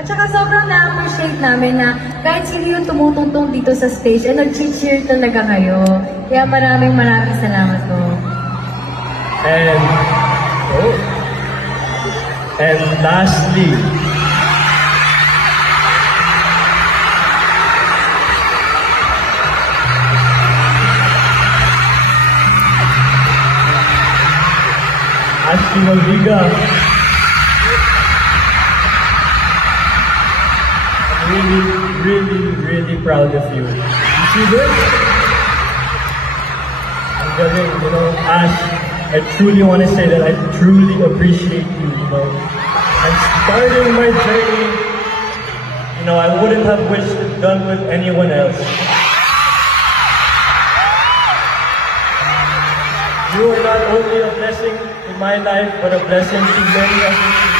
At saka sobrang na-appreciate namin na kahit sino yung tumutungtong dito sa stage, nag-cheer talaga kayo. Kaya maraming salamat po. And, and lastly, Ashley Malviga, I'm really proud of you. You see this? I'm galing, you know, Ash, I truly want to say that I truly appreciate you, you know. I'm starting my journey, you know, I wouldn't have wished it done with anyone else. You are not only a blessing in my life, but a blessing to many others.